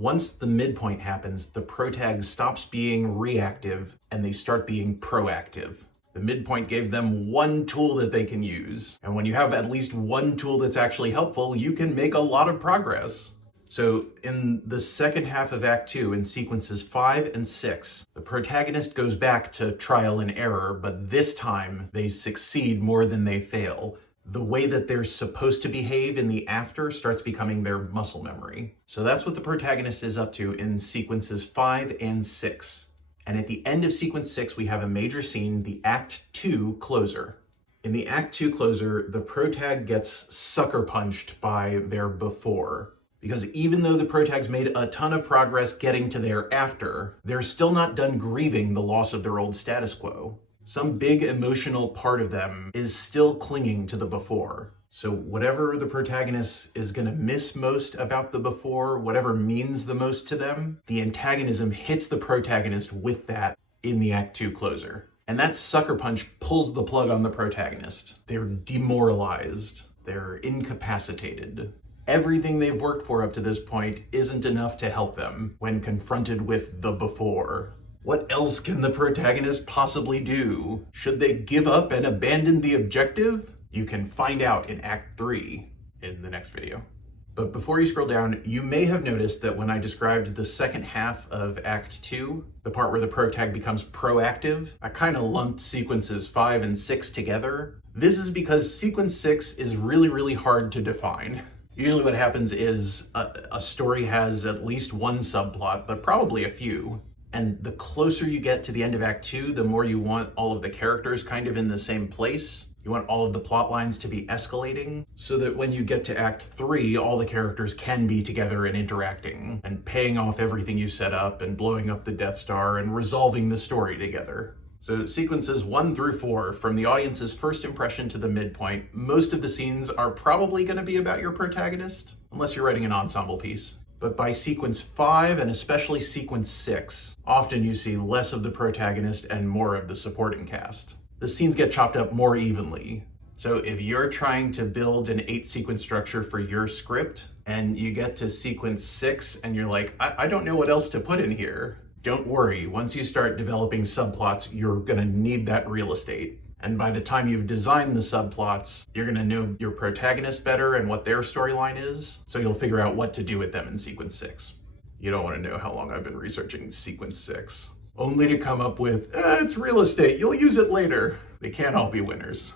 Once the midpoint happens, the protag stops being reactive and they start being proactive. The midpoint gave them one tool that they can use. And when you have at least one tool that's actually helpful, you can make a lot of progress. So in the second half of Act 2, in sequences 5 and 6, the protagonist goes back to trial and error, but this time they succeed more than they fail. The way that they're supposed to behave in the after starts becoming their muscle memory. So that's what the protagonist is up to in sequences 5 and 6. And at the end of sequence 6, we have a major scene, the Act 2 closer. In the Act 2 closer, the protag gets sucker punched by their before. Because even though the protags made a ton of progress getting to their after, they're still not done grieving the loss of their old status quo. Some big emotional part of them is still clinging to the before. So whatever the protagonist is going to miss most about the before, whatever means the most to them, the antagonism hits the protagonist with that in the Act 2 closer. And that sucker punch pulls the plug on the protagonist. They're demoralized. They're incapacitated. Everything they've worked for up to this point isn't enough to help them when confronted with the before. What else can the protagonist possibly do? Should they give up and abandon the objective? You can find out in Act 3 in the next video. But before you scroll down, you may have noticed that when I described the second half of Act 2, the part where the protag becomes proactive, I kind of lumped sequences 5 and 6 together. This is because sequence 6 is really hard to define. Usually what happens is a story has at least one subplot, but probably a few. And the closer you get to the end of Act 2, the more you want all of the characters kind of in the same place. You want all of the plot lines to be escalating so that when you get to Act 3, all the characters can be together and interacting and paying off everything you set up and blowing up the Death Star and resolving the story together. So sequences 1 through 4, from the audience's first impression to the midpoint, most of the scenes are probably going to be about your protagonist, unless you're writing an ensemble piece. But by sequence 5, and especially sequence 6, often you see less of the protagonist and more of the supporting cast. The scenes get chopped up more evenly. So if you're trying to build an 8-sequence structure for your script, and you get to sequence 6, and you're like, I don't know what else to put in here. Don't worry, once you start developing subplots, you're gonna need that real estate. And by the time you've designed the subplots, you're gonna know your protagonist better and what their storyline is, so you'll figure out what to do with them in sequence 6. You don't wanna know how long I've been researching sequence 6. Only to come up with, it's real estate, you'll use it later. They can't all be winners.